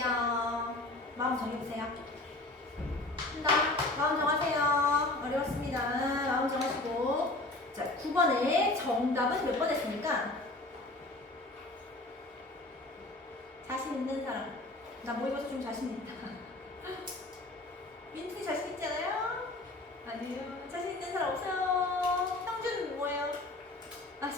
볼게요. 마음 정해보세요. 마음 정하세요. 어려웠습니다. 마음 정하시고. 자, 9번에 정답은 몇 번 했습니까? 자신 있는 사람. 나 모의고사 좀 자신 있다. 민준이 자신 있잖아요? 아니에요. 자신 있는 사람 없어요. 형준은 뭐예요? 아,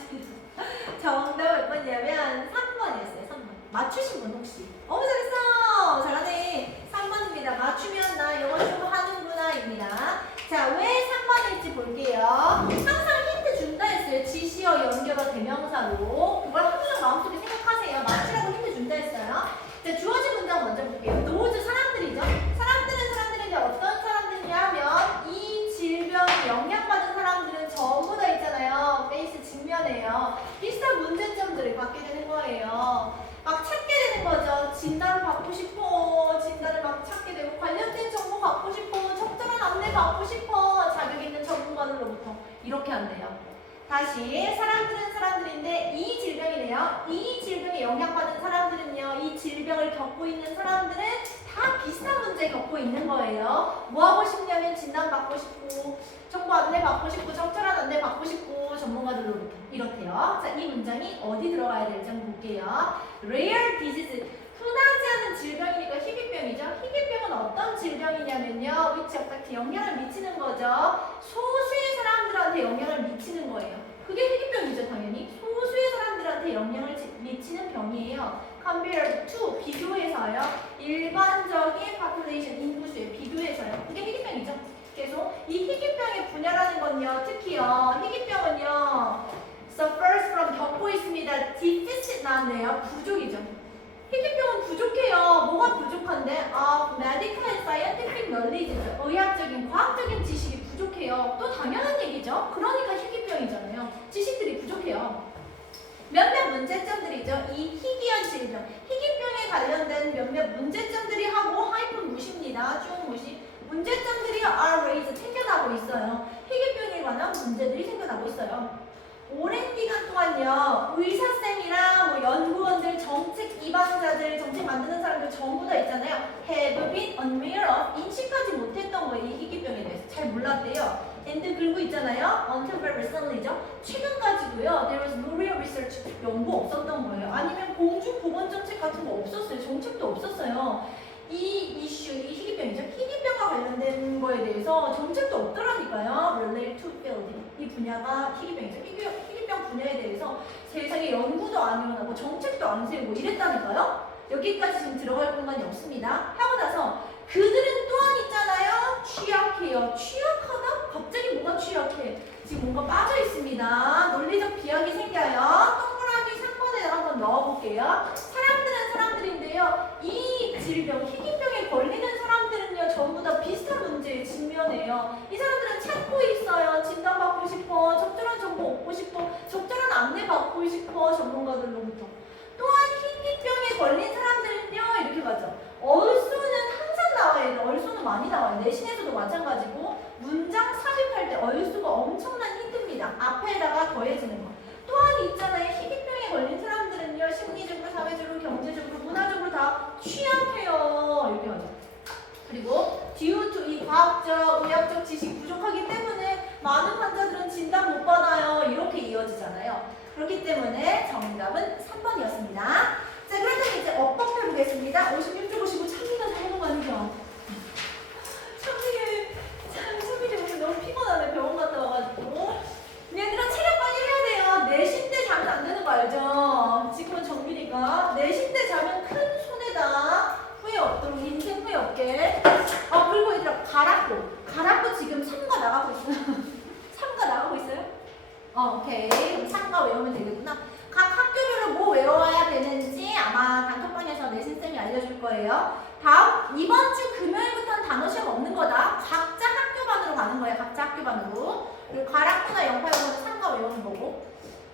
정답 몇 번이냐면 3번이었어요. 3번. 맞추신 분 혹시? 잘했어. 잘하네. 3번입니다. 맞추면 나 영어 좀 하는구나입니다. 자, 왜 3번일지 볼게요. 항상 힌트 준다 했어요. 지시어 연결어 대명사로. 그걸 항상 마음속에 생각하세요. 맞추라고 힌트 준다 했어요. 자, 주어진 문장 먼저 볼게요. 노즈 사람들이죠. 사람들은 어떤 사람들이냐면 이 질병에 영향받은 사람들은 전부 다 있잖아요. 페이스 직면해요. 비슷한 문제점들을 받게 되는 거예요. 막 찾게 되는 거죠. 진단을 받고 싶어. 진단을 막 찾게 되고 관련된 정보 받고 싶어. 적절한 안내 받고 싶어. 자격 있는 전문가들로부터. 이렇게 한대요. 다시 사람들은 사람들인데 이 질병이네요. 이 질병에 영향받은 사람들은요. 이 질병을 겪고 있는 사람들은 다 비슷한 문제 겪고 있는 거예요. 뭐 하고 싶냐면 진단 받고 싶고 정보 안내 받고 싶고 적절한 안내 받고 싶고 전문가들로부터 이렇대요. 자, 이 문장이 어디 들어가야 될지 한번 볼게요. Rare disease, 흔하지 않은 질병이니까 희귀병이죠. 희귀병은 어떤 질병이냐면요. which affect 영향을 미치는 거죠. 소수의 사람들한테 영향을 미치는 거예요. 그게 희귀병이죠, 당연히. 소수의 사람들한테 영향을 미치는 병이에요. compared to, 비교해서요. 일반적인 population, 인구수에 비교해서요. 그게 희귀병이죠. 계속 이 희귀병의 분야라는 건요. 특히요. 희귀병은요. suffers from 겪고 있습니다. deficit 나왔네요. 부족이죠. 희귀병은 부족해요. 뭐가 부족한데? medical and scientific knowledge, 의학적인, 과학적인 지식이 부족해요. 또 당연한 얘기죠. 그러니까 희귀병이잖아요. 지식들이 부족해요. 몇몇 문제점들이죠. 이 희귀한 질병, 희귀병에 관련된 몇몇 문제점들이 하고 하이픈 무시입니다. 쭉 무시. 문제점들이 are raised, 생겨나고 있어요. 희귀병에 관한 문제들이 생겨나고 있어요. 오랜 기간 동안요, 의사쌤이랑 뭐 연구원들, 정책 입안자들, 정책 만드는 사람들 전부 다 있잖아요. have been unaware of, 인식하지 못했던 거예요. 이 희귀병에 대해서. 잘 몰랐대요. and 글고 있잖아요. until very recently죠. 최근까지도요. there was no real research, 연구 없었던 거예요. 아니면 공중보건 정책 같은 거 없었어요. 정책도 없었어요. 이 이슈, 이 희귀병이죠. 희귀병과 관련된 거에 대해서 정책도 없더라니까요. relate to field. 이 분야가 희귀병이죠. 희귀병 분야에 대해서 세상에 연구도 안 일어나고 정책도 안 세우고 이랬다니까요. 여기까지 지금 들어갈 공간이 없습니다. 하고 나서 그들은 또한 있잖아요. 취약해요. 취약하다? 갑자기 뭐가 취약해? 지금 뭔가 빠져 있습니다. 논리적 비약이 생겨요. 동그라미 상권에다가 한번 넣어볼게요. 사람들은 사람들인데요. 이 질병, 희귀병에 걸리는 사람들은요. 전부 다 비슷한 문제에 직면해요. 이 사람들은 찾고 있어요. 진단받고 싶어. 적절한 정보 얻고 싶어. 적절한 안내 받고 싶어. 전문가들로부터. 또한 희귀병에 걸린 사람들은요. 이렇게 가죠. 얼수는 항상 나와요. 얼수는 많이 나와요. 내신에서도 마찬가지고 문장 삽입할 때 얼수가 엄청난 힌트입니다. 앞에다가 더해지는 거. 또한 있잖아요. 희귀병에 걸린 사람들은요. 심리적으로, 사회적으로, 경제적으로, 문화적으로 다 취약해요. 이렇게 하죠. 그리고 due to 이 과학적, 의학적 지식이 부족하기 때문에 많은 환자들은 진단 못 받아요. 이렇게 이어지잖아요. 그렇기 때문에 정답은 3번이었습니다. 자, 그렇다면 이제 어법 해보겠습니다. 56쪽 보시고 참미가 잘하는 거 아니죠? 참미가 오늘 너무 피곤하네. 병원 갔다 와가지고. 얘들아 체력 빨리 해야 돼요. 내신 때 자면 안 되는 거 알죠? 지금은 정밀이가 내신 때 자면 큰 손해다. 후회 없도록, 인생 후회 없게. 그리고 얘들아 가락고 지금 3가 나가고 있어요. 3가 나가고 있어요? 오케이. 그럼 3가 외우면 되겠구나. 각 학교별로 뭐 외워야 되는지 아마 단톡방에서 내신쌤이 알려줄 거예요. 다음, 이번 주 금요일부터는 단어 시험 없는 거다. 각자 학교반으로 가는 거예요. 각자 학교반으로. 그리고 가락구나 영파용어는 3가 외우는 거고.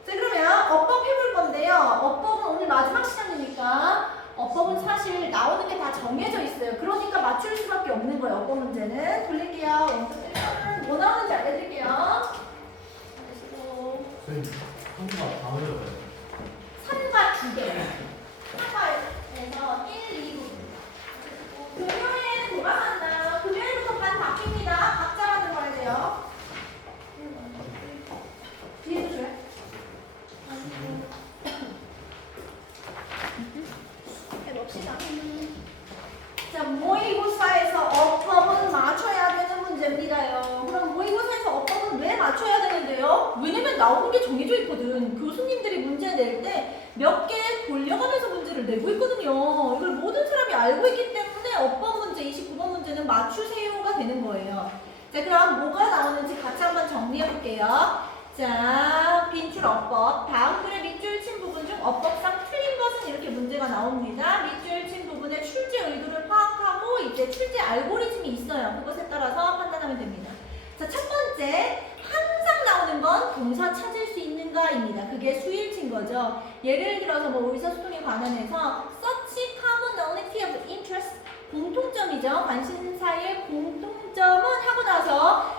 자, 그러면 어법 해볼 건데요. 어법은 오늘 마지막 시간이니까 어법은 사실 나오는 게 다 정해져 있어요. 그러니까 맞출 수밖에 없는 거예요. 어법 문제는. 돌릴게요. 뭐 나오는지 알려드릴게요. 선생님, 한국말 다 어려워요. 3과 2개. 3과에서 1, 2부. 풀어야 되는데요. 왜냐면 나오는 게 정해져 있거든. 교수님들이 문제 낼 때 몇 개 돌려가면서 문제를 내고 있거든요. 이걸 모든 사람이 알고 있기 때문에 어법 문제, 29번 문제는 맞추세요가 되는 거예요. 자, 그럼 뭐가 나오는지 같이 한번 정리해 볼게요. 자, 빈줄 어법. 다음 글의 밑줄 친 부분 중 어법상 틀린 것은 이렇게 문제가 나옵니다. 밑줄 친 부분의 출제 의도를 파악하고 이제 출제 알고리즘이 있어요. 그것에 따라서 판단하면 됩니다. 자, 첫 번째. 항상 나오는 건 동사 찾을 수 있는가입니다. 그게 수일치인 거죠. 예를 들어서 뭐 의사소통에 관한해서 such commonality of interest 공통점이죠. 관심사의 공통점은 하고 나서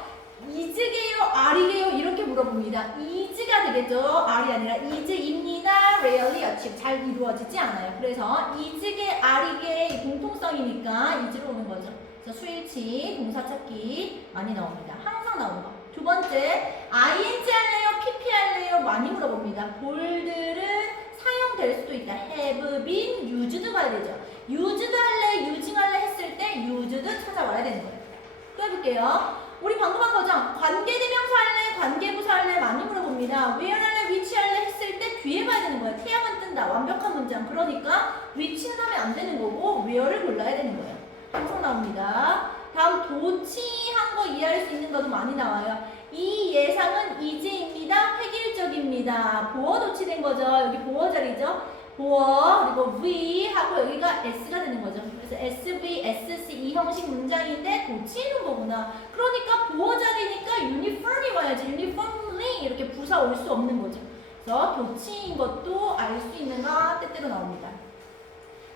is게요, are게요 이렇게 물어봅니다. is가 되겠죠. are이 아니라 is입니다. rarely achieved 잘 이루어지지 않아요. 그래서 is게, are게 공통성이니까 is로 오는 거죠. 그래서 수일치, 동사 찾기 많이 나옵니다. 항상 나오는 거. 두 번째, ing 할래요? pp 할래요? 많이 물어봅니다. 볼들은 사용될 수도 있다. have been used 가야 되죠. used 할래, using 할래 했을 때 used 찾아와야 되는 거예요. 또 해볼게요. 우리 방금 한 거죠? 관계대명사 할래, 관계부사 할래 많이 물어봅니다. where 할래, which 할래 했을 때 뒤에 봐야 되는 거예요. 태양은 뜬다. 완벽한 문장. 그러니까 which는 하면 안 되는 거고 where를 골라야 되는 거예요. 항상 나옵니다. 다음 도치한 거 이해할 수 있는 것도 많이 나와요. 이 예상은 is입니다. 획일적입니다. 보어 도치된 거죠. 여기 보어 자리죠. 보어 그리고 v 하고 여기가 s가 되는 거죠. 그래서 sv, sc 이 형식 문장인데 도치는 거구나. 그러니까 보어 자리니까 uniform이 와야지. uniformly 이렇게 부사 올 수 없는 거죠. 그래서 도치인 것도 알 수 있는가 때때로 나옵니다.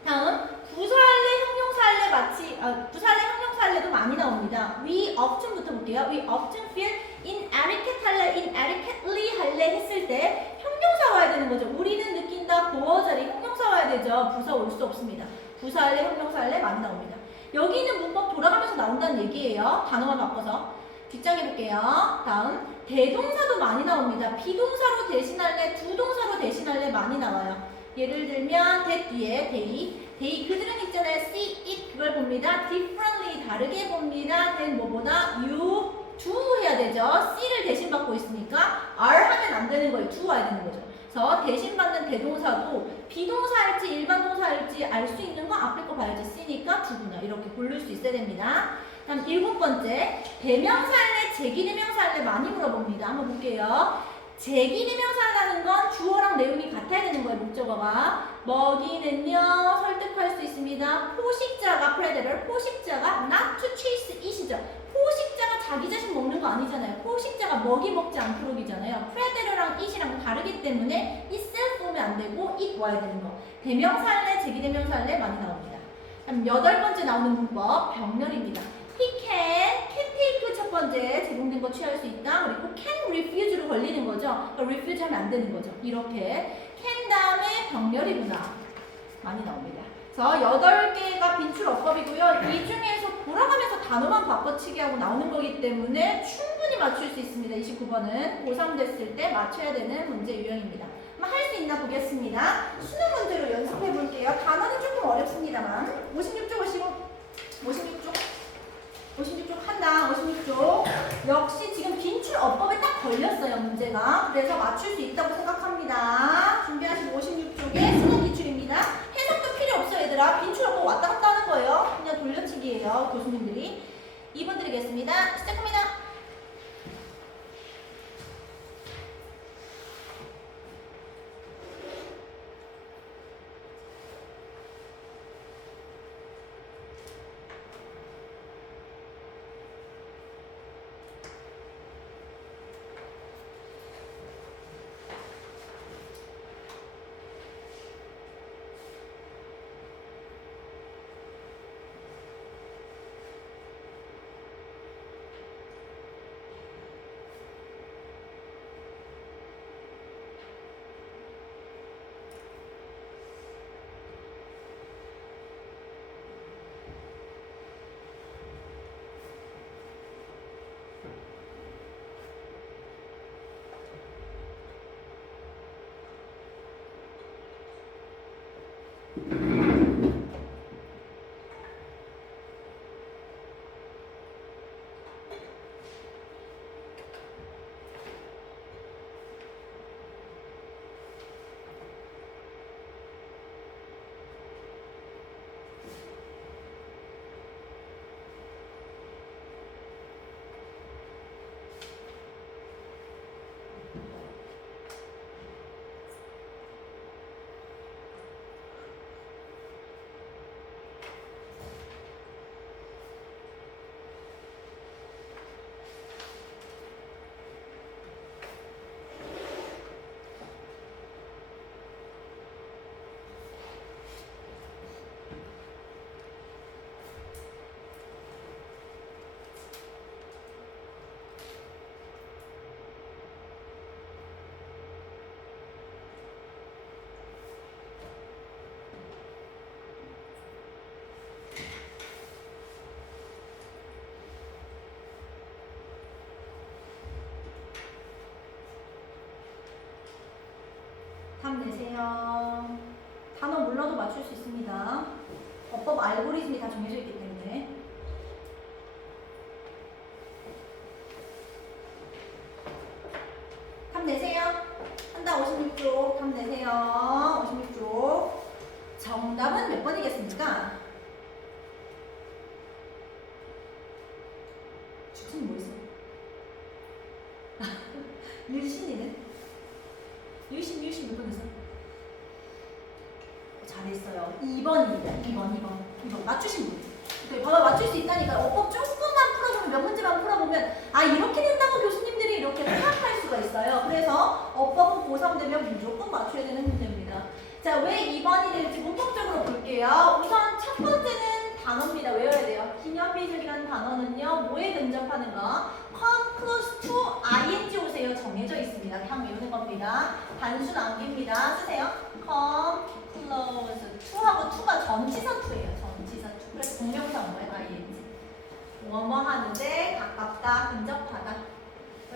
다음 부사할래, 형용사할래 마치 부사할래, 형용사할래도 많이 나옵니다. We often부터 볼게요. We often feel inadequate 할래, inadequately 할래 했을 때 형용사 와야 되는 거죠. 우리는 느낀다, 보어 자리 형용사 와야 되죠. 부사 올 수 없습니다. 부사할래, 형용사할래 많이 나옵니다. 여기는 문법 돌아가면서 나온다는 얘기예요. 단어만 바꿔서. 뒷장 해볼게요. 다음 대동사도 많이 나옵니다. 비동사로 대신할래, 부동사로 대신할래 많이 나와요. 예를 들면 that 뒤에 they 그들은 있잖아요. see it 그걸 봅니다. differently 다르게 봅니다. then 뭐보다 you do 해야 되죠. see를 대신 받고 있으니까 are 하면 안 되는 거예요. do 와야 되는 거죠. 그래서 대신 받는 대동사도 비동사일지 일반 동사일지 알 수 있는 거 앞에 거 봐야지. se니까 do구나 이렇게 고를 수 있어야 됩니다. 다음 7번째 대명사할래 제기대명사할래 많이 물어봅니다. 한번 볼게요. 제기대명사라는 건 주어랑 내용이 같아야 되는 거예요. 목적어가. 먹이는요 설득할 수 있습니다. 포식자가 predator, 포식자가 not to chase it이죠. 포식자가 자기 자신 먹는 거 아니잖아요. 포식자가 먹이 먹지 않도록이잖아요. predator랑 it이랑 다르기 때문에 itself 오면 안 되고 it 와야 되는 거. 대명사할래 제기대명사할래 많이 나옵니다. 그럼 8번째 나오는 문법 병렬입니다. he can take 첫 번째 제공된 거 취할 수 있다. 그리고 can refuse로 걸리는 거죠. 그러니까 refuse 하면 안 되는 거죠. 이렇게 can 다음에 병렬이구나. 많이 나옵니다. 그래서 8개가 빈출 어법이고요. 이 중에서 돌아가면서 단어만 바꿔치기 하고 나오는 거기 때문에 충분히 맞출 수 있습니다. 29번은 고3 됐을 때 맞춰야 되는 문제 유형입니다. 할 수 있나 보겠습니다. 수능 문제로 연습해 볼게요. 단어는 조금 어렵습니다만 56쪽 오시고 56쪽 한다. 56쪽 역시 지금 빈출 어법에 딱 걸렸어요. 문제가. 그래서 맞출 수 있다고 생각합니다. 준비하시고 56쪽에 수능 기출입니다. 해석도 필요 없어요. 얘들아. 빈출 어법 왔다 갔다 하는 거예요. 그냥 돌려치기예요. 교수님들이. 2번 드리겠습니다. 시작합니다. 답 내세요. 단어 몰라도 맞출 수 있습니다. 어법 알고리즘이 다 정해져 있기 때문에. 답 내세요. 한당 56쪽. 답 내세요. 56쪽. 정답은 몇 번이겠습니까? 주춘이 뭐 있어? 유신이네. 유신 몇 번 했어? 잘했어요. 2번입니다. 2번. 맞추신 분. 네, 봐봐, 맞출 수 있다니까. 어법 조금만 풀어보면, 몇 문제만 풀어보면, 아, 이렇게 된다고 교수님들이 이렇게 파악할 수가 있어요. 그래서 어법은 고3 되면 무조건 맞춰야 되는 문제입니다. 자, 왜 2번이 될지 문법적으로 볼게요. 우선 첫 번째는 단어입니다. 외워야 돼요. 기념비적이라는 단어는요, 뭐에 근접하는가? come close to ing 오세요. 정해져 있습니다. 그냥 외우는 겁니다. 단순 암기입니다. 쓰세요. come close to하고 to가 전치사 to예요. 전치사 to. 그래서 동명사 뭐예요? ing. 뭐뭐 하는데 가깝다, 근접하다.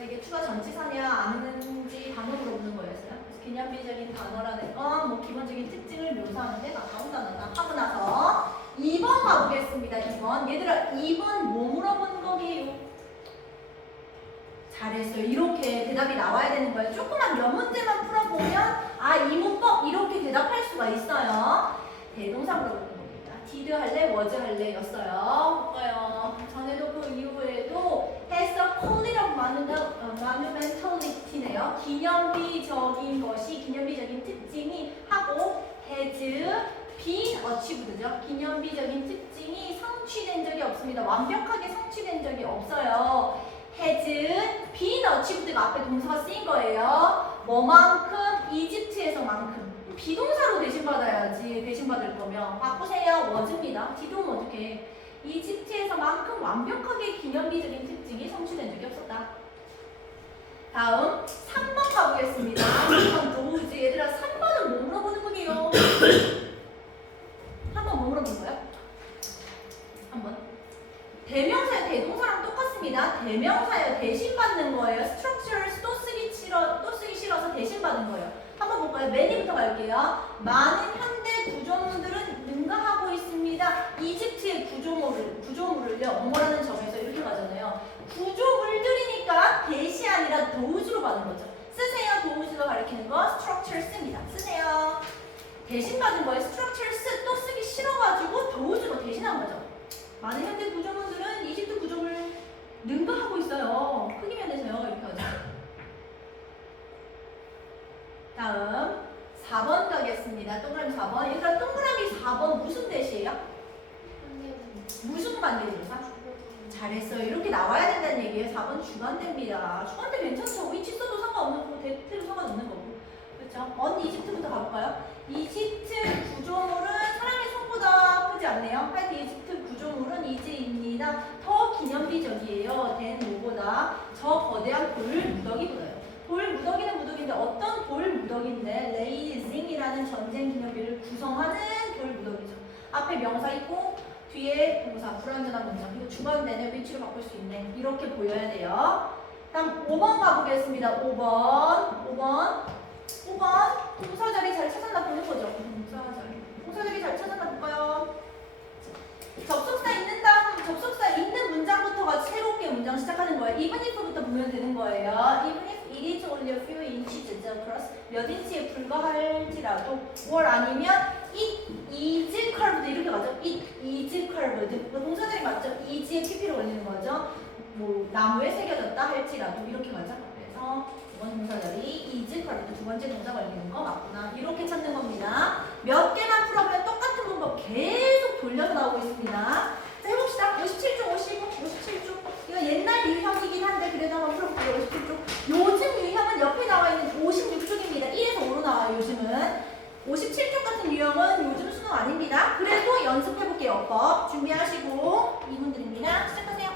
이게 to가 전치사냐 아는지 방금 물어보는 거였어요. 그래서 기념비적인 단어라는 건 뭐 기본적인 특징을 묘사하는데 가까운 단어다 하고 나서 2번 가보겠습니다. 2번. 얘들아 2번 뭐 물어보는 거게요? 잘했어요. 이렇게 대답이 나와야 되는 거예요. 조금만 몇 문제만 풀어보면 아, 이 문법 이렇게 대답할 수가 있어요. 대동사 물어보는 겁니다. did 할래, was 할래 였어요. 볼까요? 전에도 그 이후에도 has a quality of monumentality네요. 기념비적인 것이, 기념비적인 특징이 하고 has been achieved죠. 기념비적인 특징이 성취된 적이 없습니다. 완벽하게 성취된 적이 없어요. has been achieved가 앞에 동사가 쓰인 거예요. 뭐만큼? 이집트에서만큼. 비동사로 대신 받아야지. 대신 받을 거면 바꾸세요. was입니다. did는 어떻게? 이집트에서만큼 완벽하게 기념비적인 특징이 성취된 적이 없었다. 다음 3번 가보겠습니다. 3번 도우즈. 얘들아 3번은 뭐 물어보는 거게요? 3번 뭐 물어보는 거야? 3번 대명사요. 대동사랑 똑같습니다. 대명사요. 대신 받는 거예요. structures 또 쓰기 싫어서 대신 받는 거예요. 한번 볼까요? 맨이부터 갈게요. 많은 현대 구조물들은 능가하고 있습니다. 이집트의 구조물을요. 뭐라는 점에서 이렇게 가잖아요. 구조물들이니까 대시 아니라 도우즈로 받는 거죠. 쓰세요. 도우즈가 가리키는 거 structure 씁니다. 쓰세요. 대신 받은 거예요. structures 또 쓰기 싫어가지고 도우즈로 대신한 거죠. 많은 현대 구조물들은 이집트 구조물 능가하고 있어요. 크기면 돼서요. 이렇게 하죠. 다음 4번 가겠습니다. 동그라미 4번. 얘들아 동그라미 4번 무슨 대시예요? 무슨 관계대명사? 잘했어요. 이렇게 나와야 된다는 얘기예요. 4번 주관대입니다. 주관대 괜찮죠? 위치 써도 상관없는 거고 대체도 상관없는 거고. 그렇죠? 언니 이집트부터 가볼까요? 이집트 구조물은 사람의 손보다 크지 않네요. 하여튼 이집트 구조물은 이제입니다. 더 기념비적이에요. 된 뭐보다 저 거대한 돌 무더기보다요. 돌 무더기는 무더기인데 어떤 돌 무더기인데 레이징이라는 전쟁 기념비를 구성하는 돌 무더기죠. 앞에 명사 있고 뒤에 동사 불완전한 문장 그리고 주관대는 위치로 바꿀 수 있네. 이렇게 보여야 돼요. 다음 5번 가보겠습니다. 5번 동사 자리 잘 찾았나 보는 거죠. 동사 자리 잘 찾았나 볼까요? 접속사 있는 문장부터가 새롭게 문장 시작하는 거예요. even if부터 보면 되는 거예요. even if it is only a few inches across 몇 인치에 불과할지라도 or 아니면 it is curved 이렇게 가죠. it is curved 동사 자리 맞죠? is에 pp를 올리는 거죠. 뭐 나무에 새겨졌다 할지라도 이렇게 가죠. 그래서 이번 동사 자리 is curved 두 번째 동사 걸리는 거 맞구나. 이렇게 찾는 겁니다. 몇 개만 풀어보면 똑같은 문법 계속 돌려서 나오고 있습니다. 자, 해봅시다. 57쪽, 57쪽. 이거 옛날 유형이긴 한데 그래도 한번 풀어볼게요. 57쪽. 요즘 유형은 옆에 나와 있는 56쪽입니다. 1에서 5로 나와요. 요즘은. 57쪽 같은 유형은 요즘 수능 아닙니다. 그래도 연습해볼게요. 어법 준비하시고 2분 드립니다. 시작하세요.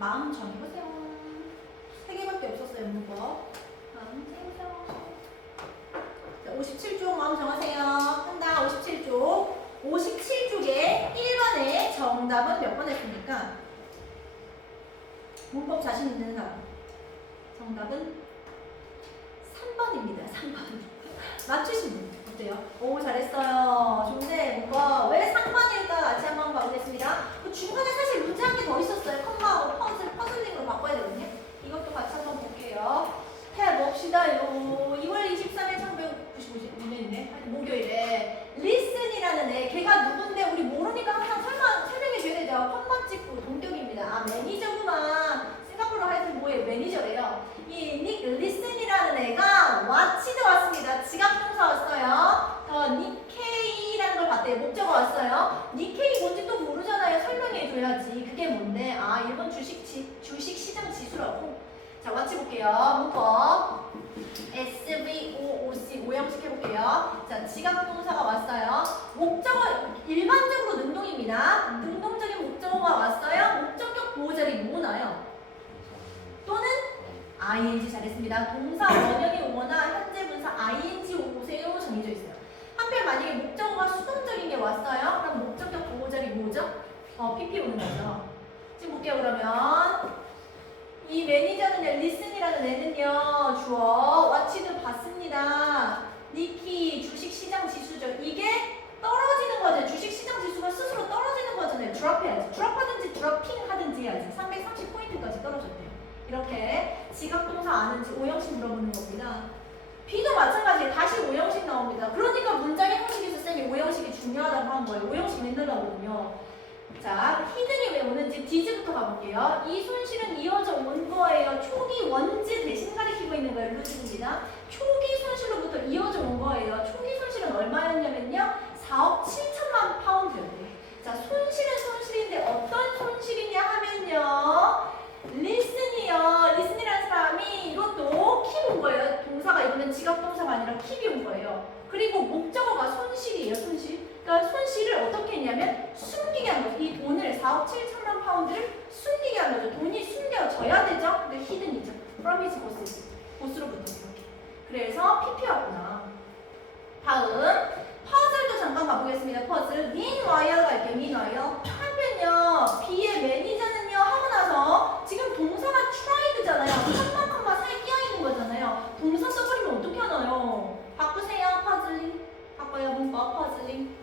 마음 정해보세요. 3개밖에 없었어요, 문법. 마음 정해보세요. 57쪽 마음 정하세요. 한다, 57쪽. 57쪽에 1번의 정답은 몇 번 했습니까? 문법 자신 있는 사람. 정답은 3번입니다. 3번. 맞추신 분. 어때요? 오, 잘했어요. 좋네. 문법. 왜 3번일까? 같이 한번 봐보겠습니다. 그 중간에 사실 문제 한 개 더 있었어요. 컴마하고 퍼즐링으로 바꿔야 되거든요. 이것도 같이 한번 볼게요. 해봅시다요. 2월 23일 1995년이네. 목요일에 리슨이라는 애, 걔가 누군데 우리 모르니까 항상 설명해줘야 되죠. 컴마 찍고 동격입니다. 아, 매니저구만. 싱가포르 하여튼 뭐예요? 매니저래요. 이 리슨이라는 애가 와치드 왔습니다. 지각동사 왔어요. 니케이라는 걸 봤대요. 목적어 왔어요. 니케이 뭔지 또 모르잖아요. 설명해줘야지. 그게 뭔데? 아, 일본 주식시장 지수라고. 자, 와치 볼게요. 문법. SVOOC 오형식 해볼게요. 자, 지각동사가 왔어요. 목적어 일반적으로 능동입니다. 능동적인 목적어가 왔어요. 목적격 보호자리 뭐 나요? 또는 ing 잘했습니다. 동사 원형이 오거나 현재 분사 ing 오세요 정해져 있어요. 한편 만약에 목적어가 수동적인 게 왔어요. 그럼 목적격 보호자리 뭐죠? PP 오는 거죠. 지금 볼게요. 그러면 이 매니저는요, 리슨이라는 애는요, 주어, 와치도 봤습니다. 니키, 주식시장 지수죠. 이게 떨어지는 거죠. 주식시장 지수가 스스로 떨어지는 거잖아요. 드롭해야지. 드롭하든지 드롭핑 하든지 해야지. 330포인트까지 떨어졌대요. 이렇게 지각동사 아는지 오형식 물어보는 겁니다. B도 마찬가지예요. 다시 오형식 나옵니다. 그러니까 문장의 형식에서 쌤이 오형식이 중요하다고 한 거예요. 오형식 맨날 나오거든요. 자, 히든이 왜 오는지 디즈부터 가볼게요. 이 손실은 이어져 온 거예요. 초기 원지 대신 가리키고 있는 거예요. 루즈입니다. 초기 손실로부터 이어져 온 거예요. 초기 손실은 얼마였냐면요. 4억 7천만 파운드였대요. 자, 손실은 손실인데 어떤 손실이냐 하면요. 리슨이라는 사람이 이것도 킵 온 거예요. 동사가 이번엔 지각동사가 아니라 킵이 온 거예요. 그리고 목적어가 손실이에요. 손실. 그러니까 손실을 어떻게 했냐면 숨기게 한 거죠. 이 돈을 4억 7천만 파운드를 숨기게 한 거죠. 돈이 숨겨져야 되죠. 근데 히든이죠. from his boss. 보스로부터 이렇게. 그래서 PP였구나. 다음 퍼즐도 잠깐 가보겠습니다. 퍼즐 meanwhile 갈게요. meanwhile 하면요. B의 매니저는요 하고 나서 지금 동사가 tried잖아요. 컴마 사이에 끼어있는 거잖아요. 동사 써버리면 어떻게 하나요? 바꾸세요. 퍼즐링 바꿔요. 문법 퍼즐링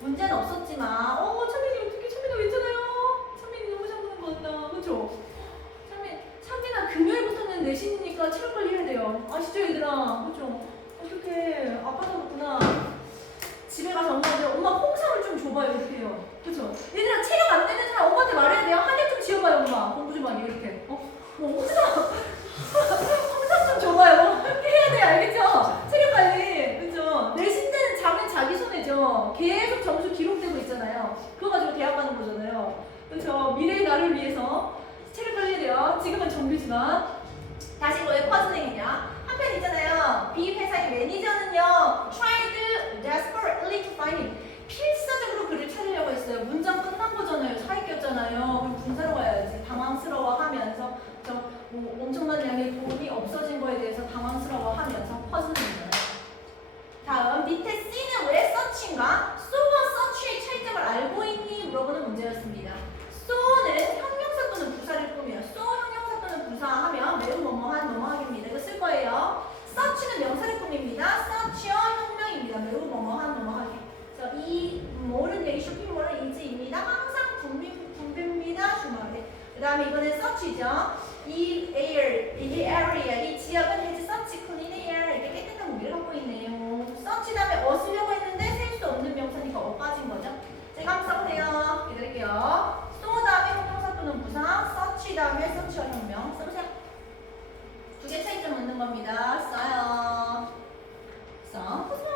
문제는 없었지만 찬민이 어떻게 찬민아 괜찮아요? 찬민이 너무 잘 보는 거 같다. 그쵸? 찬민아 금요일부터는 내신이니까 체력 관리해야 돼요. 아시죠 얘들아? 그쵸? 어떡해 아빠도 그렇구나. 집에 가서 엄마한테 엄마 홍삼을 좀 줘봐요 이렇게 해요. 그쵸? 얘들아 체력 안 되는 사람 엄마한테 말해야 돼요. 한 개 좀 지어봐요 엄마. 공부 좀 하게 이렇게. 홍삼 좀 줘봐요. 해야 돼 알겠죠? 체력 관리. 그쵸? 내신 때는 자면 자기 손해죠. 계속 점수 기록되고 있잖아요. 그거 가지고 대학 가는 거잖아요. 그쵸? 미래의 나를 위해서 체력 관리해야 돼요. 지금은 정규지만. 다시 왜 퍼즐링이냐? 한편 있잖아요. B 회사의 매니저는요. tried desperately to find him. 필사적으로 그를 찾으려고 했어요. 문장 끝난 거잖아요. 사이 꼈잖아요. 그럼 분사로 가야지. 당황스러워하면서 엄청난 양의 돈이 없어진 거에 대해서 당황스러워하면서 퍼즐입니다. 다음 밑에 C는 왜 서치인가? so와 서치의 차이점을 알고 있니? 물어보는 문제였습니다. so는 형용사 또는 부사를 꾸며요. so 형용사 또는 부사하면 매우 뭐뭐한 뭐뭐하기입니다. 이거 쓸 거예요. 서치는 명사를 꾸밉니다. 서치어 혁명입니다. 매우 뭐뭐한 뭐뭐하기. 그래서 이 뭐는 얘기 쇼핑몰은 이지입니다. 항상 붐빕니다. 주말에. 그 다음에 이번엔 서치죠. 이 area, 이 지역은 has such clean air. 이렇게 깨끗한 공기를 갖고 있네요. 서치 다음에 쓰려고 했는데 셀 수 없는 명사니까 빠진 거죠. 제가 한번 써보세요. 기다릴게요. so 다음에 형용사 또는 부사, 서치 다음에 서치어 혁명. 써보세요. 두 개 차이점 묻는 겁니다. 써요. 써보세요.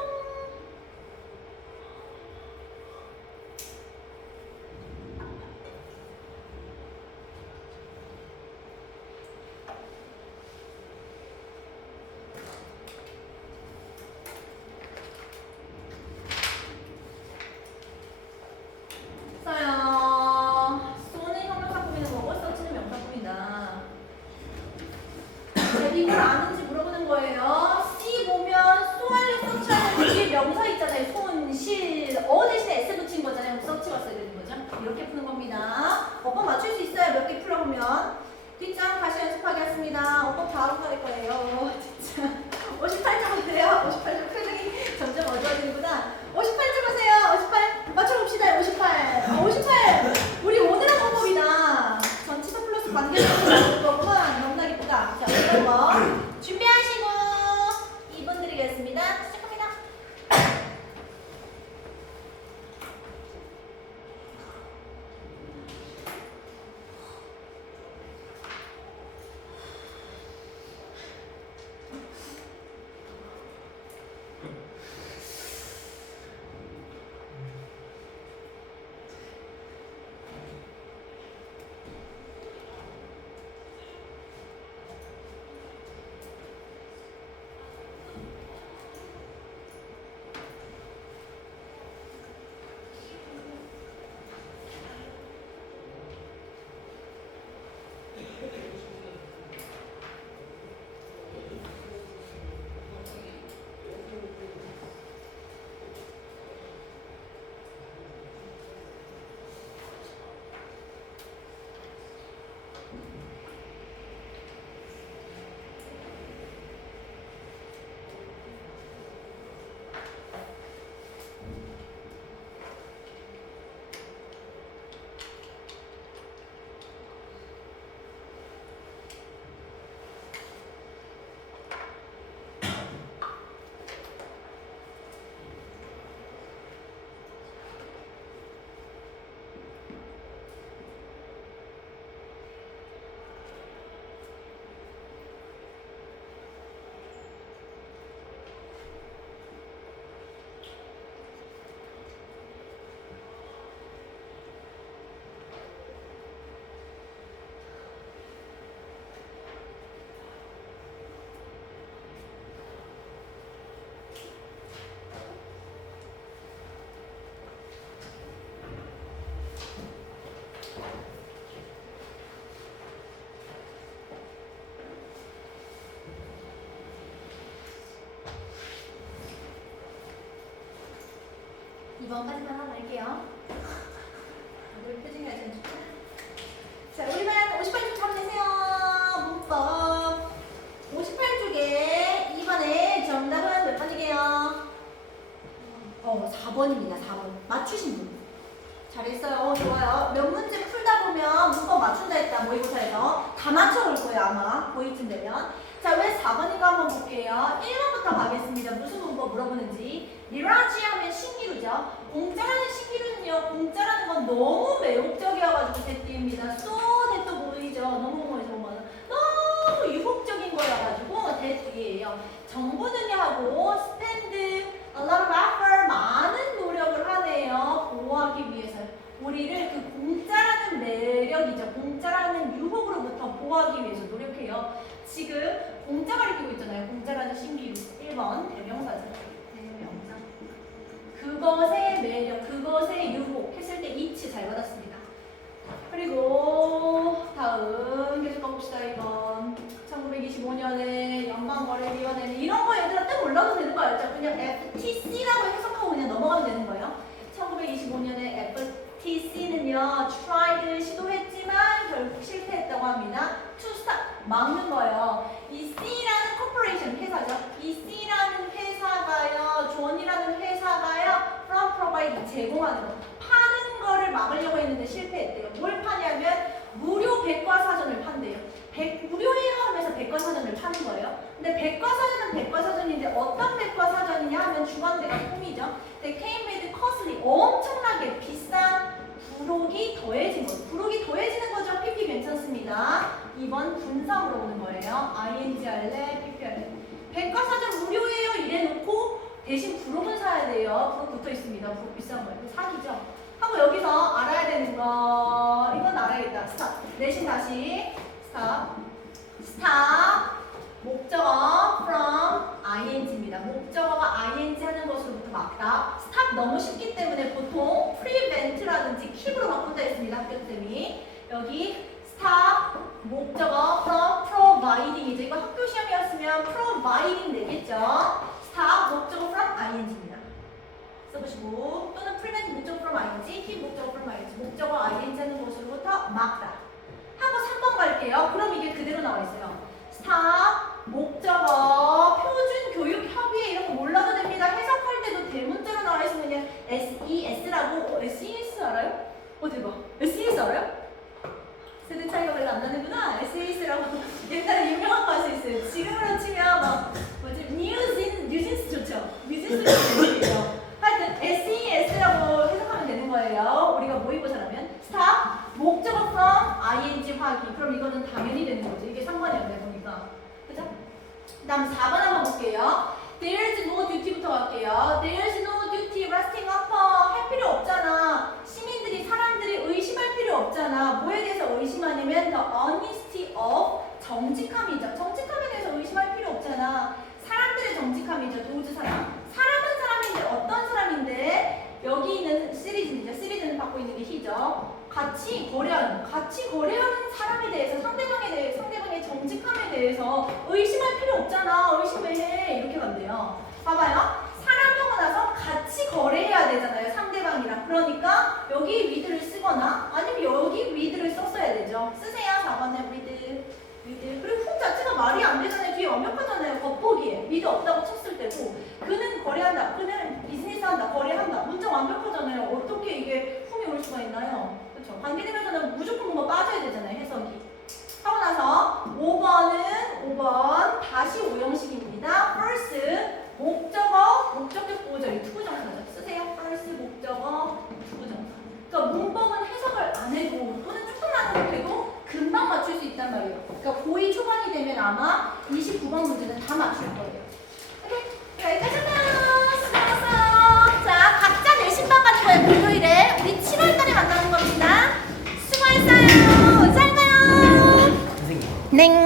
2번까지만 하고 갈게요. 우리 표정이 아주 좋다. 자, 우리만 58쪽 잡으세요. 문법. 58쪽에 2번에 정답은 몇 번이게요? 4번입니다. 4번. 맞추신 분. 잘했어요. 좋아요. 몇 문제 풀다 보면 문법 맞춘다 했다. 모의고사에서. 다 맞춰볼 거예요. 아마. 고이쯤 되면. 자, 왜 4번인가 한번 볼게요. 1번부터 가겠습니다. 무슨 문법 물어보는지. 미라지 하면 신기루죠. 공짜라는 신기루는요. 공짜라는 건 너무 매혹적이어가지고 대띠입니다. 쏘대또 보이죠. 너무 유혹적인 거여가지고 대띠예요. 정부는요 하고 spend a lot of effort, 많은 노력을 하네요. 보호하기 위해서. 우리를 그 공짜라는 매력이죠. 공짜라는 유혹으로부터 보호하기 위해서 노력해요. 지금 공짜 가리키고 있잖아요. 공짜라는 신기루. 1번 대명사죠. 대명사. 그것의 매력, 그것의 유혹 했을 때 이치 잘 받았습니다. 그리고 다음 계속 가봅시다. 2번 1925년에 연방거래위원회는 이런 거 얘들아 딱 올라도 되는 거 알죠? 그냥 FTC라고 해석하고 그냥 넘어가면 되는 거예요. 1925년에 FTC는요 tried 시도했지만 결국 실패했다고 합니다. to stop 막는 거예요. 이 C라는 corporation 회사죠. 이 C라는 회사가요, 존이라는 회사가요 from provide 제공하는 거, 파는 거를 막으려고 했는데 실패했대요. 뭘 파냐면 무료 백과사전을 판대요. 무료예요 하면서 백과사전을 파는 거예요. 근데 백과사전은 백과사전인데 어떤 백과사전이냐 하면 중앙대가 꿈이죠. They came with costly, 엄청나게 비싼 부록이 더해진 거죠. 부록이 더해지는 거죠. PP 괜찮습니다. 2번 분사 물어보는 거예요. ing 할래, PP 할래. 백과사전 무료예요 이래놓고 대신 부록은 사야 돼요. 부록 붙어 있습니다. 부록 비싼 거예요. 사기죠. 하고 여기서 알아야 되는 거 이건 알아야겠다. 스탑. 대신 다시 스탑. 스탑. 목적어 from ing입니다. 목적어가 ing 하는 것으로부터 막다. 스탑 너무 쉽기 때문에 보통 prevent라든지 keep으로 바꾼다 했습니다. 학교쌤이. 여기 스탑 목적어 from providing이죠. 이거 학교 시험이었으면 providing 되겠죠. 스탑 목적어 from ing입니다. 써보시고 또는 prevent 목적어 from ing, keep 목적어 from ing, 목적어 ing 하는 것으로부터 막다. 하고 3번 갈게요. 그럼 이게 그대로 나와 있어요. 스탑 목적어 표준 교육 협의회 이런 거 몰라도 됩니다. 해석할 때도 대문자로 나와 있으면 그냥 SES라고. SES 알아요? 어디 봐. SES 알아요? 세대 차이가 별로 안 나는구나. SES라고 옛날에 유명한 가수 있어요. 지금으로 치면 막 뭐지 뉴진스 좋죠. 뉴진스 좋죠. 하여튼 SES라고 해석하면 되는 거예요. 우리가 모의고사라면 스탑 목적어 from ing 확인. 그럼 이거는 당연히 되는 거죠. 이게 3번이었네 보니까. 그죠? 그 다음 4번 한번 볼게요. There's no duty부터 갈게요. There's no duty resting upon. 할 필요 없잖아. 시민들이 사람들이 의심할 필요 없잖아. 뭐에 대해서 의심하냐면 the honesty of 정직함이죠. 정직함에 대해서 의심할 필요 없잖아. 사람들의 정직함이죠. 도우즈 사람. 사람은 사람인데 어떤 사람인데 여기 있는 시리즈이죠. 시리즈는 받고 있는 게 희죠. 같이 거래하는 사람에 대해서 상대방의 정직함에 대해서 의심할 필요 없잖아. 의심 왜 해? 이렇게 간대요. 봐봐요. 사람하고 나서 같이 거래해야 되잖아요. 상대방이랑. 그러니까 여기 with를 쓰거나 아니면 여기 with를 썼어야 되죠. 쓰세요. 4번에 with. 그리고 훅 자체가 말이 안 되잖아요. 뒤에 완벽하잖아요. 겉보기에. with 없다고 쳤을 때고 그는 거래한다. 그는 비즈니스한다. 거래한다. 문장 완벽하잖아요. 어떻게 이게 훅이 올 수가 있나요? 그렇죠. 관계대명사는 무조건 뭔가 빠져야 되잖아요. 해석이. 하고 나서 5번 다시 5형식입니다. first 목적격 보호절이 투부정사죠. 쓰세요. first 목적어 투부정사. 그러니까 문법은 해석을 안 해도 또는 조금만 해도 되고 금방 맞출 수 있단 말이에요. 그러니까 고2 초반이 되면 아마 29번 문제는 다 맞출 거예요. 오케이? 여기까지 하자. 수고하셨어요. 자, 각자 내신방 가는 거예요. 금요일에. 우리 7월달에 만나는 겁니다. 수고했어요. 잘 가요. 선생님. 넹.